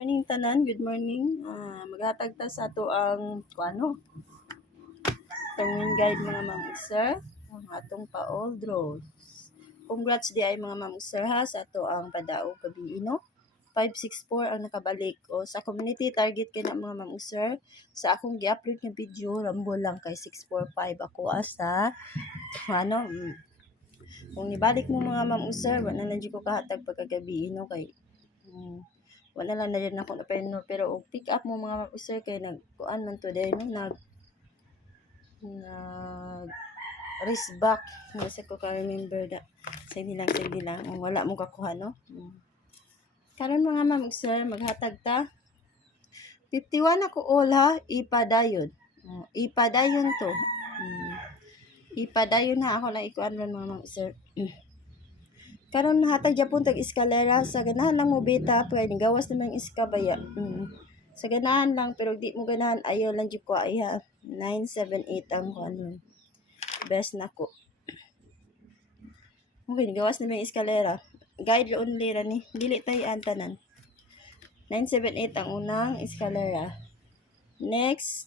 Morning tanan, good morning. Maghatag ta sa ato ang kuano. Tangin guide mga ma'am sir, ang atong pa-old road. Congrats di ay mga ma'am sir ha sa ato ang padaog gabi no. 564 ang nakabalik o sa community target kay na mga ma'am sir. Sa akong gi-upload nga video rambo lang kay 645 ako asa ano kung ibalik mo mga ma'am sir wala na jud ko kahatag pagkagabi no kay wala lang na rin ako na pero og pick up mo mga sir kay nagkuan man today no nag race back kasi ko ka remember da sige lang wala mo kakuha no karon mga ma'am sir maghatag ta 51 ako all ha ipadayon ipadayon to ipadayon ha ako lang ikuan ron mga ma'am sir karon hatag japon tag eskalera sa ganahan lang mo beta kay gawas naman iskabaya sa ganahan lang pero di mo ganahan ayaw lang jud ko ay ha 978 ang ano best nako okay gawas naman eskalera guide only ra ni dili tay antanan 978 ang unang eskalera next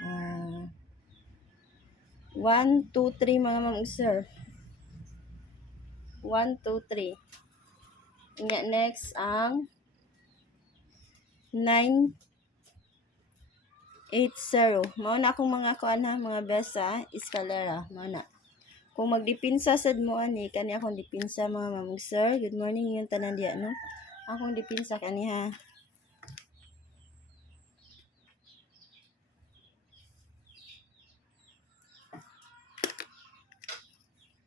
1 2 3 mga ma'am sir 1 2 3 nga next ang 980 mao na akong mga kuan ha mga best sa eskalera mao na kung magdipinsa sad mo ani kani akong dipinsa mga ma'am sir good morning yung tanan diya no akong dipinsa kani ha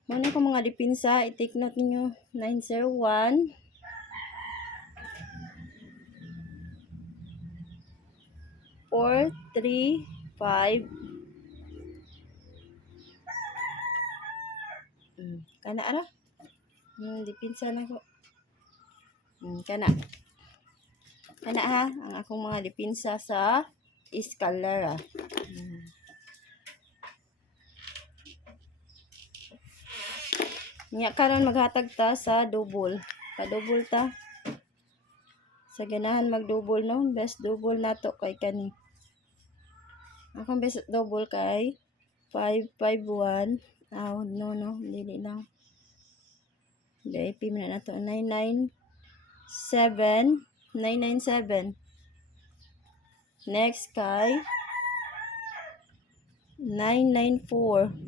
muna ko mga dipinsa i-take note ninyo 901 4 3 5 kana ara dipinsa na ko kana ha ang akong mga dipinsa sa eskalera nya karon maghatag ta sa double pa-double ta sa ganahan mag-double no best double nato kay kani akong best double kay 551 no dili lang VIP man na to 997 next kay 994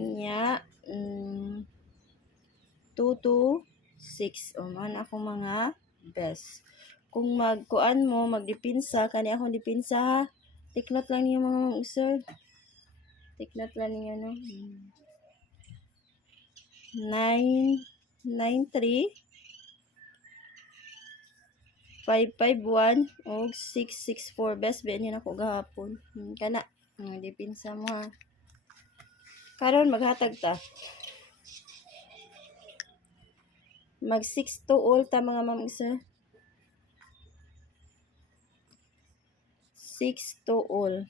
inya 226 o man ako mga best kung magkuan mo magdipinsa kani akong dipinsa ha take note lang niyo mga sir take note lang niyo no 993 551 o 664 best ba niya ako gahapon kana dipinsa mo ha karon maghatag ta mag 6 to all ta mga ma'am sir 6 to all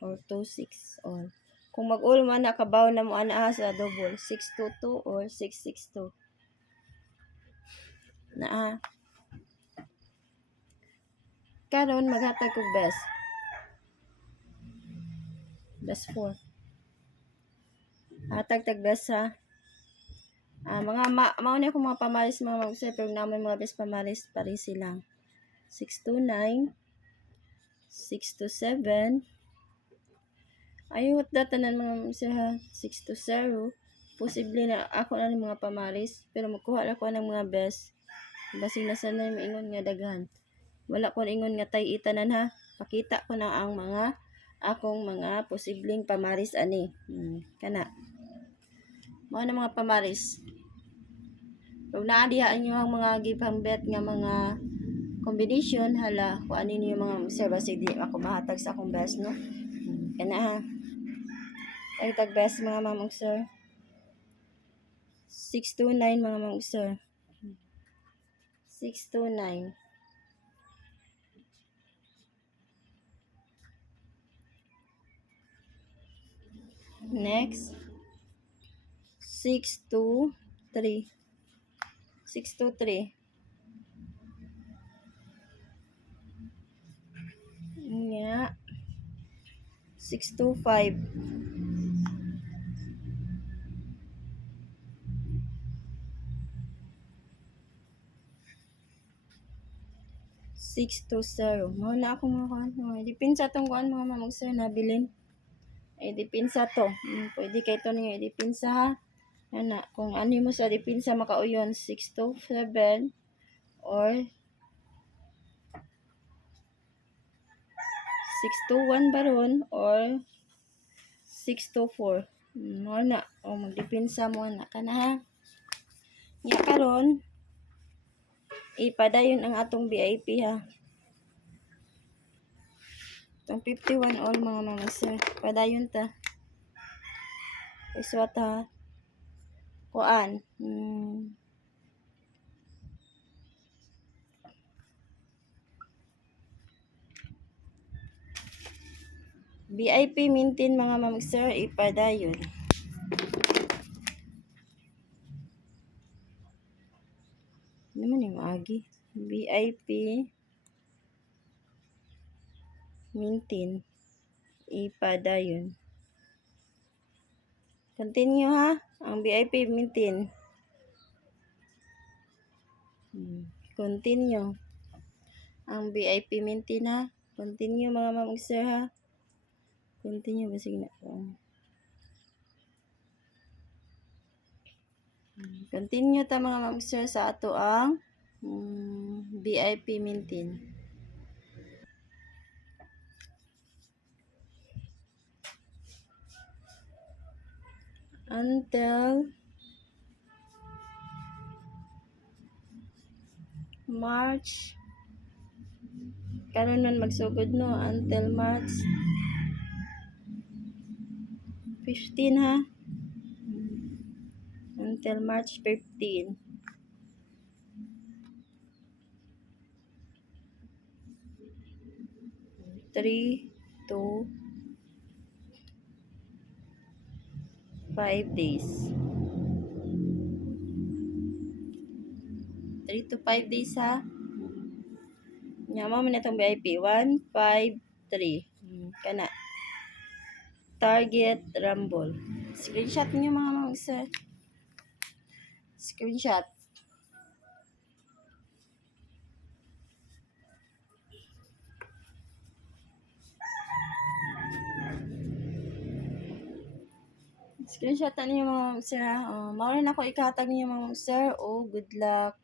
or 2 6 all kung mag-all man nakabaw na mo ana sa double 622 or 662 na karon maghatag kog best 4 hatag tag best ha mga mao ni ako mga pamalis mga mag-usay pero naman mga best pamalis pare silang 629 627 ayot datanan mga sir ha 620 posible na ako na ng mga pamalis pero magkuha lang ko ng mga best basig na sana yung ingon nga daghan wala ko ingon nga tay itanan ha pakita ko na ang mga akong mga posibleng pamaris ani kana mao na mga pamaris kung naadihaan nyo ang mga gipang bet nga mga combination hala kung ano niyo mga sir basig di ako mahatag sa akong best no kana ha ay tag best mga mamang sir 629 mga mamang sir 629 next 62 3. 623. Nya. 625. 620. Mao na ako mga kuan. Dipinsa tong kuan mga mamag sir nabilin. Dipinsa to. Pwede kay to ninyo dipinsa ha. Ana, kung ano mo sa dipinsa makauyon 627 or 621 baron or 624. Ana, o magdipinsa mo na kana ha. Nya karon ipadayon ang atong VIP ha. Itong 51 all mga mama sir. Padayon ta. Iswat ha. Kuan. VIP maintain mga mama sir. Ipadayon. Naman yung agi. VIP maintain. Ipadayon. Continue ha. Ang VIP maintain. Continue. Ang VIP maintain ha. Continue mga mamag sir ha. Continue basig na. Continue ta mga mamag sir sa ato ang VIP maintain. Until March. Karon man magsugod no until March 15 ha. Until March 15. Three to 5 days. 3 to 5 days ha. Nyama man itong VIP 153. Kana. Target Rumble. Screenshot niyo mga mamag sir. Screenshot. Screenshot niyo mga mamag sir ha. Mao rin ako ikatag niyo mga mamag sir. Good luck.